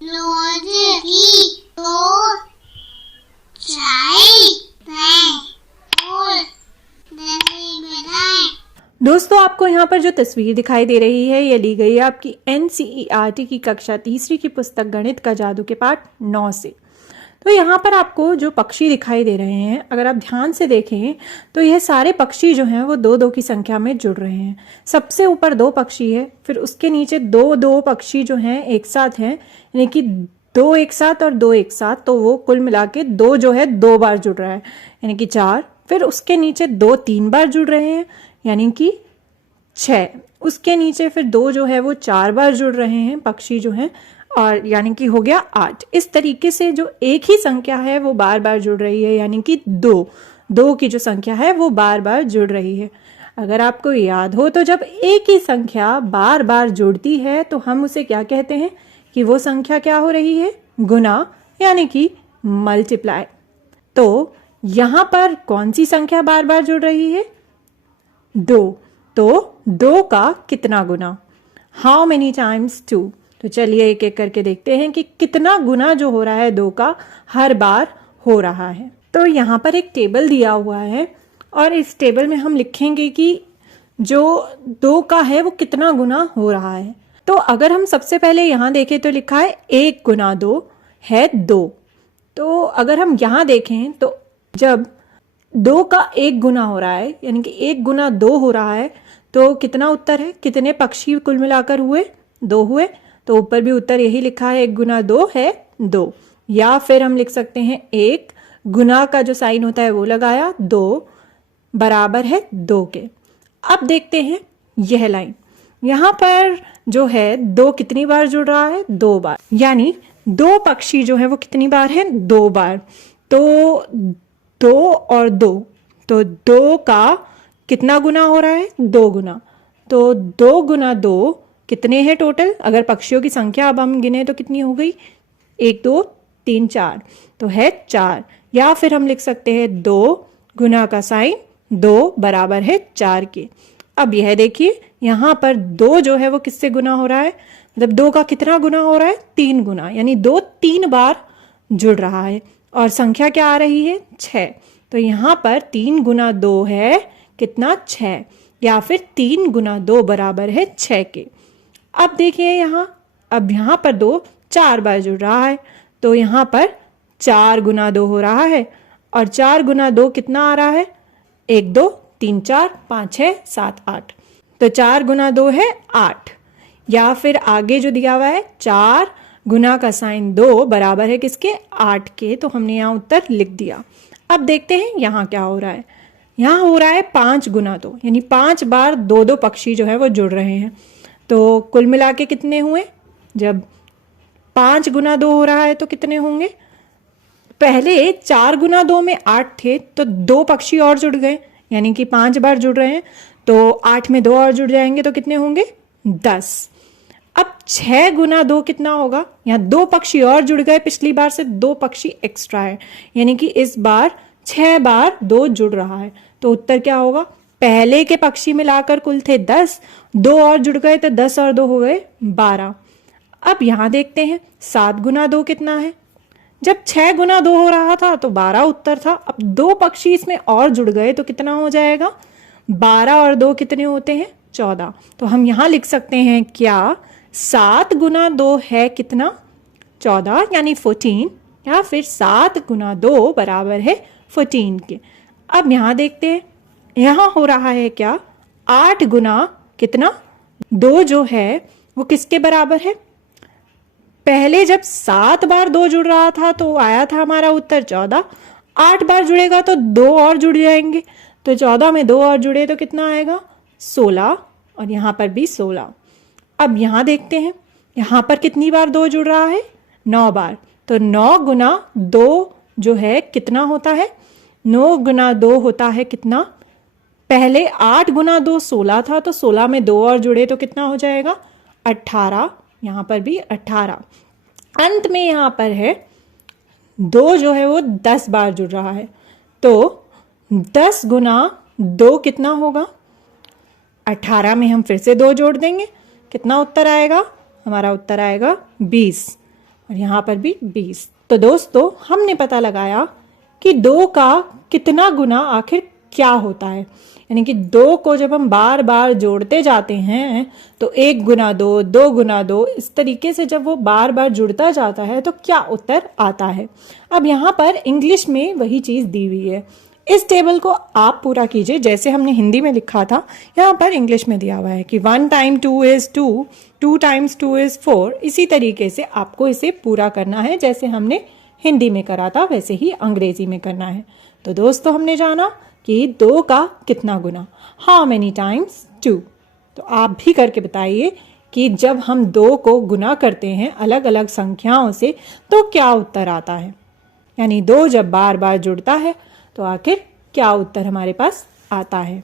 रोटी दो चाय और दही बनाए। दोस्तों, आपको यहाँ पर जो तस्वीर दिखाई दे रही है ये ली गई है आपकी NCERT की कक्षा तीसरी की पुस्तक गणित का जादू के पाठ 9 से। तो यहाँ पर आपको जो पक्षी दिखाई दे रहे हैं, अगर आप ध्यान से देखें तो यह सारे पक्षी जो हैं वो दो दो की संख्या में जुड़ रहे हैं। सबसे ऊपर 2 पक्षी है, फिर उसके नीचे दो दो पक्षी जो हैं एक साथ हैं, यानी कि 2 एक साथ और 2 एक साथ, तो वो कुल मिला के 2 जो है 2 बार जुड़ रहा है, यानी कि 4। फिर उसके नीचे 2 3 बार जुड़ रहे हैं, यानी कि 6। उसके नीचे फिर 2 जो है वो 4 बार जुड़ रहे हैं पक्षी जो हैं, और यानी कि हो गया 8। इस तरीके से जो एक ही संख्या है वो बार बार जुड़ रही है, यानी कि 2 की जो संख्या है वो बार बार जुड़ रही है। अगर आपको याद हो तो जब एक ही संख्या बार बार जुड़ती है तो हम उसे क्या कहते हैं कि वो संख्या क्या हो रही है? गुना, यानी कि मल्टीप्लाई। तो यहां पर कौन सी संख्या बार बार जुड़ रही है? 2। तो 2 का कितना गुना? How many times 2? तो चलिए एक एक करके देखते हैं कि कितना गुना जो हो रहा है 2 का हर बार हो रहा है। तो यहाँ पर एक टेबल दिया हुआ है और इस टेबल में हम लिखेंगे कि जो 2 का है वो कितना गुना हो रहा है। तो अगर हम सबसे पहले यहाँ देखें तो लिखा है 1 गुना 2 है 2। तो अगर हम यहाँ देखें तो जब 2 का 1 गुना हो रहा है, यानी कि 1 गुना 2 हो रहा है, तो कितना उत्तर है? कितने पक्षी कुल मिलाकर हुए? 2 हुए। तो ऊपर भी उत्तर यही लिखा है, 1 गुना 2 है 2। या फिर हम लिख सकते हैं 1 गुना का जो साइन होता है वो लगाया, 2 बराबर है 2 के। अब देखते हैं यह लाइन, यहाँ पर जो है 2 कितनी बार जुड़ रहा है? 2 बार, यानी 2 पक्षी जो है वो कितनी बार है? 2 बार। तो 2 और 2, तो 2 का कितना गुना हो रहा है? 2 गुना। तो 2 गुना 2 कितने हैं टोटल? अगर पक्षियों की संख्या अब हम गिने तो कितनी हो गई? 1 2 3 4, तो है 4। या फिर हम लिख सकते हैं 2 गुना का साइन 2 बराबर है 4 के। अब यह देखिए यहाँ पर 2 जो है वो किससे गुना हो रहा है? मतलब 2 का कितना गुना हो रहा है? 3 गुना, यानी 2 3 बार जुड़ रहा है और संख्या क्या आ रही है? 6। तो यहाँ पर 3 गुना 2 है कितना? 6। या फिर 3 गुना 2 बराबर है 6 के। अब देखिए यहाँ, अब यहाँ पर 2 4 बार जुड़ रहा है, तो यहाँ पर 4 गुना 2 हो रहा है, और 4 गुना 2 कितना आ रहा है? 1 2 3 4 5 6 7 8। तो 4 गुना 2 है 8। या फिर आगे जो दिया हुआ है 4 गुना का साइन 2 बराबर है किसके? 8 के। तो हमने यहाँ उत्तर लिख दिया। अब देखते हैं यहाँ क्या हो रहा है। यहाँ हो रहा है 5 गुना 2, यानी 5 बार 2 2 पक्षी जो है वो जुड़ रहे हैं। तो कुल मिला के कितने हुए? जब 5 गुना 2 हो रहा है तो कितने होंगे? पहले 4 गुना 2 में 8 थे, तो 2 पक्षी और जुड़ गए, यानी कि 5 बार जुड़ रहे हैं, तो 8 में 2 और जुड़ जाएंगे तो कितने होंगे? 10। अब 6 गुना 2 कितना होगा? यहाँ 2 पक्षी और जुड़ गए, पिछली बार से 2 पक्षी एक्स्ट्रा है, यानी कि इस बार 6 बार 2 जुड़ रहा है। तो उत्तर क्या होगा? पहले के पक्षी मिलाकर कुल थे 10, 2 और जुड़ गए तो 10 और 2 हो गए 12। अब यहां देखते हैं 7 गुना 2 कितना है? जब 6 गुना 2 हो रहा था तो 12 उत्तर था। अब 2 पक्षी इसमें और जुड़ गए तो कितना हो जाएगा? 12 और 2 कितने होते हैं? 14। तो हम यहां लिख सकते हैं क्या? 7 गुना 2 है कितना? 14, यानी 14। या फिर 7 गुना 2 बराबर है 14 के। अब यहां देखते हैं, यहां हो रहा है क्या? 8 गुना कितना? 2 जो है वो किसके बराबर है? पहले जब 7 बार 2 जुड़ रहा था तो आया था हमारा उत्तर 14। 8 बार जुड़ेगा तो 2 और जुड़ जाएंगे, तो 14 में 2 और जुड़े तो कितना आएगा? 16। और यहाँ पर भी 16। अब यहाँ देखते हैं, यहाँ पर कितनी बार 2 जुड़ रहा है? 9 बार। तो 9 गुना 2 जो है कितना होता है? 9 गुना 2 होता है कितना? पहले 8 गुना 2 16 था, तो 16 में 2 और जुड़े तो कितना हो जाएगा? 18। यहाँ पर भी 18। अंत में यहाँ पर है 2 जो है वो 10 बार जुड़ रहा है, तो 10 गुना 2 कितना होगा? 18 में हम फिर से 2 जोड़ देंगे, कितना उत्तर आएगा? हमारा उत्तर आएगा 20। और यहाँ पर भी 20। तो दोस्तों हमने पता लगाया कि 2 का कितना गुना आखिर क्या होता है, यानी कि 2 को जब हम बार बार जोड़ते जाते हैं तो 1 गुना 2, 2 गुना 2, इस तरीके से जब वो बार बार जुड़ता जाता है तो क्या उत्तर आता है। अब यहाँ पर इंग्लिश में वही चीज़ दी हुई है। इस टेबल को आप पूरा कीजिए जैसे हमने हिंदी में लिखा था, यहाँ पर इंग्लिश में दिया हुआ है कि 1 टाइम 2 इज 2, 2 टाइम्स 2 इज 4। इसी तरीके से आपको इसे पूरा करना है, जैसे हमने हिंदी में करा था वैसे ही अंग्रेजी में करना है। तो दोस्तों हमने जाना कि 2 का कितना गुना, हाउ मेनी टाइम्स 2। तो आप भी करके बताइए कि जब हम 2 को गुना करते हैं अलग अलग संख्याओं से तो क्या उत्तर आता है, यानी 2 जब बार बार जुड़ता है तो आखिर क्या उत्तर हमारे पास आता है।